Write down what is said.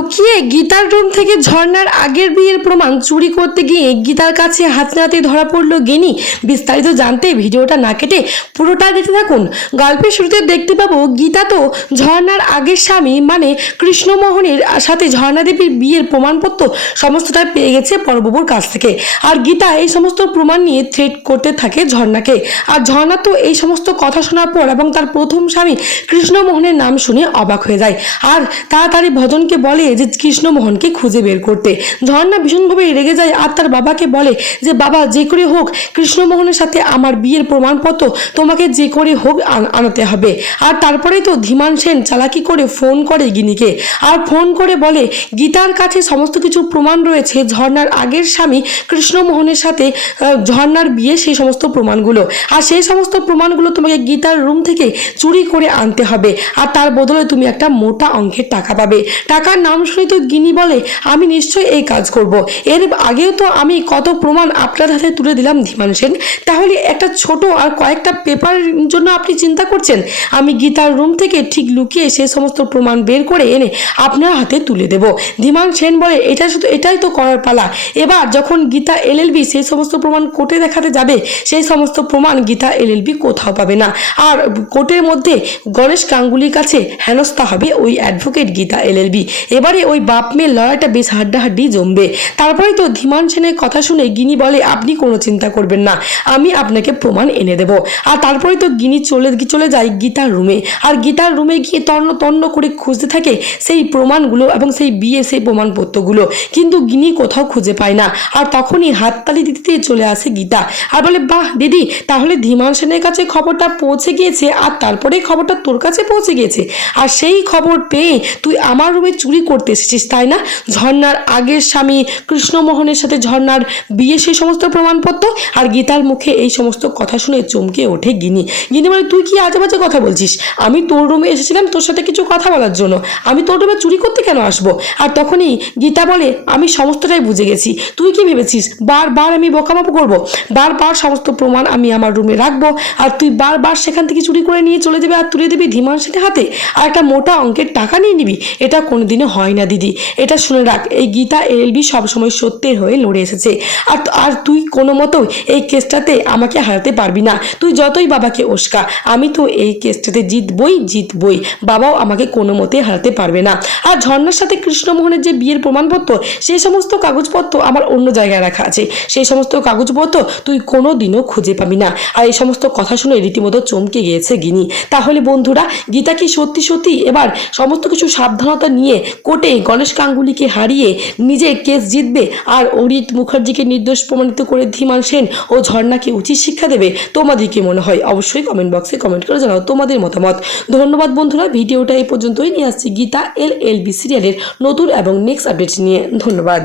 লুকিয়ে গীতার রুম থেকে ঝর্ণার আগের বিয়ের প্রমাণ চুরি করতে গিয়ে গীতার কাছে হাত নাতে ধরা পড়ল গিনি বিস্তারিত জানতে ভিডিওটা না কেটে পুরোটা দেখতে থাকুন। গল্পের শুরুতে দেখতে পাবো গীতা তো ঝর্ণার আগের স্বামী মানে কৃষ্ণমোহনের সাথে ঝর্ণা দেবীর বিয়ের প্রমাণপত্র সমস্তটা পেয়ে গেছে পরববুর কাছ থেকে। আর গীতা এই সমস্ত প্রমাণ নিয়ে থ্রেট করতে থাকে ঝর্ণাকে। আর ঝর্ণা তো এই সমস্ত কথা শোনার পর এবং তার প্রথম স্বামী কৃষ্ণমোহনের নাম শুনে অবাক হয়ে যায়। আর তাড়াতাড়ি ভজনকে বলে যে কৃষ্ণমোহনকে খুঁজে বের করতে। ঝর্ণা ভীষণভাবে রেগে যায় আর তার বাবাকে বলে যে, বাবা, যে করে হোক, কৃষ্ণমোহনের সাথে আমার বিয়ের প্রমাণপত্র তোমাকে যে করে হোক আন- আনাতে হবে। আর তারপরেই তো ধীমান সেন চালাকি করে ফোন করে গিনিকে। আর ফোন করে বলে, গীতার কাছে সমস্ত কিছু প্রমাণ রয়েছে। ঝর্ণার আগের স্বামী কৃষ্ণমোহনের সাথে ঝর্ণার বিয়ে সেই সমস্ত প্রমাণগুলো। আর সেই সমস্ত প্রমাণগুলো তোমাকে গীতার রুম থেকে চুরি করে আনতে হবে। আর তার বদলে তুমি একটা মোটা অঙ্কের টাকা পাবে। টাকার নাম শুনে তো গিনি বলে, আমি নিশ্চয়ই এই কাজ করব। এর আগেও তো আমি কত প্রমাণ আপনার হাতে তুলে দিলাম, ধীমান সেন। তাহলে একটা ছোট আর কয়েকটা পেপার জন্য আপনি চিন্তা করছেন? আমি গীতার রুম থেকে ঠিক লুকিয়ে সে সমস্ত প্রমাণ বের করে এনে আপনার হাতে তুলে দেব। ধীমান সেন বলে, এটা শুধু এটাই তো করার পালা। এবার যখন গীতা এলএলবি সেই সমস্ত প্রমাণ কোর্টে দেখাতে যাবে, সেই সমস্ত প্রমাণ গীতা এলএলবি কোথাও পাবে না। আর কোর্টের মধ্যে গণেশ গাঙ্গুলির কাছে হেনস্থা হবে ওই অ্যাডভোকেট গীতা এলএলবি এবারে ওই বাপ মেয়ের লড়াইটা বেশ হাড্ডাহাড্ডি জমবে। তারপরে তো ধীমান সেনের কথা শুনে গিনি বলে, আপনি কোনো চিন্তা করবেন না, আমি আপনাকে প্রমাণ এনে দেব। আর তারপরে তো গিনি চলে চলে যায় গীতার রুমে। আর গীতার রুমে গিয়ে তন্ন তন্ন করে খুঁজতে থাকে সেই প্রমাণগুলো এবং সেই বিয়ে সেই প্রমাণপত্রগুলো। কিন্তু গিনি কোথাও খুঁজে পায় না। আর তখনই হাততালি দিতে চলে আসে গীতা। আর বলে, বাহ, দিদি, তাহলে ধীমান সেনের কাছে খবরটা পৌঁছে গিয়েছে, আর তারপরে খবরটা তোর কাছে পৌঁছে গিয়েছে। আর সেই খবর পেয়ে তুই আমার রুমে চুরি করতে এসেছিস তাই না? ঝর্ণার আগের স্বামী কৃষ্ণমোহনের সাথে ঝর্ণার বিয়ে সেই সমস্ত প্রমাণপত্র আর গীতার মুখে এই সমস্ত কথা শুনে চমকে ওঠে গিনি। গিনি বলে, তুই কি আজে বাজে কথা বলছিস? আমি তোর রুমে এসেছিলাম তোর সাথে কিছু কথা বলার জন্য। আমি তোর রুমে চুরি করতে কেন আসব? আর তখনই গীতা বলে, আমি সমস্তটাই বুঝে গেছি। তুই কি ভেবেছিস? বারবার আমি বকামাপো করব। বারবার সমস্ত প্রমাণ আমি আমার রুমে রাখব। আর তুই বারবার সেখান থেকে চুরি করে নিয়ে চলে যাবে আর তুলে দিবি ধীমান সেনের হাতে। আর একটা মোটা অঙ্কের টাকা নিয়ে নিবি। এটা কোনোদিনও হয় না, দিদি। এটা শুনে রাখ, এই গীতা এলবি সবসময় সত্যের হয়ে লড়ে এসেছে। আর আর তুই কোনো মতো এই কেসটাতে আমাকে হারাতে পারবি না। তুই যতই বাবাকে ওস্কা আমি তো এই কেসটাতে জিতবই জিতবই। বাবাও আমাকে কোনো মতে হারাতে পারবে না। আর ঝর্ণার সাথে কৃষ্ণমোহনের যে বিয়ের প্রমাণপত্র সেই সমস্ত কাগজপত্র আমার অন্য জায়গায় রাখা আছে। সেই সমস্ত কাগজপত্র তুই কোনো দিনও খুঁজে পাবি না। আর এই সমস্ত কথা শুনে রীতিমতো চমকে গিয়েছে গিনি। তাহলে বন্ধুরা, গীতা কি সত্যি সত্যি এবার সমস্ত কিছু সাবধানতা নিয়ে কোর্টে গণেশ গাঙ্গুলিকে হারিয়ে নিজে কেস জিতবে আর অরিত মুখার্জিকে নির্দোষ প্রমাণিত করে ধীমান সেন ও ঝর্ণাকে উচিত শিক্ষা দেবে। তোমাদের কি মনে হয়? অবশ্যই কমেন্ট বক্সে কমেন্ট করে জানাও তোমাদের মতামত। ধন্যবাদ বন্ধুরা, ভিডিওটা এই পর্যন্তই। নিয়ে আসছি গীতা এল এল বি সিরিয়ালের নতুন এবং নেক্সট আপডেট নিয়ে। ধন্যবাদ।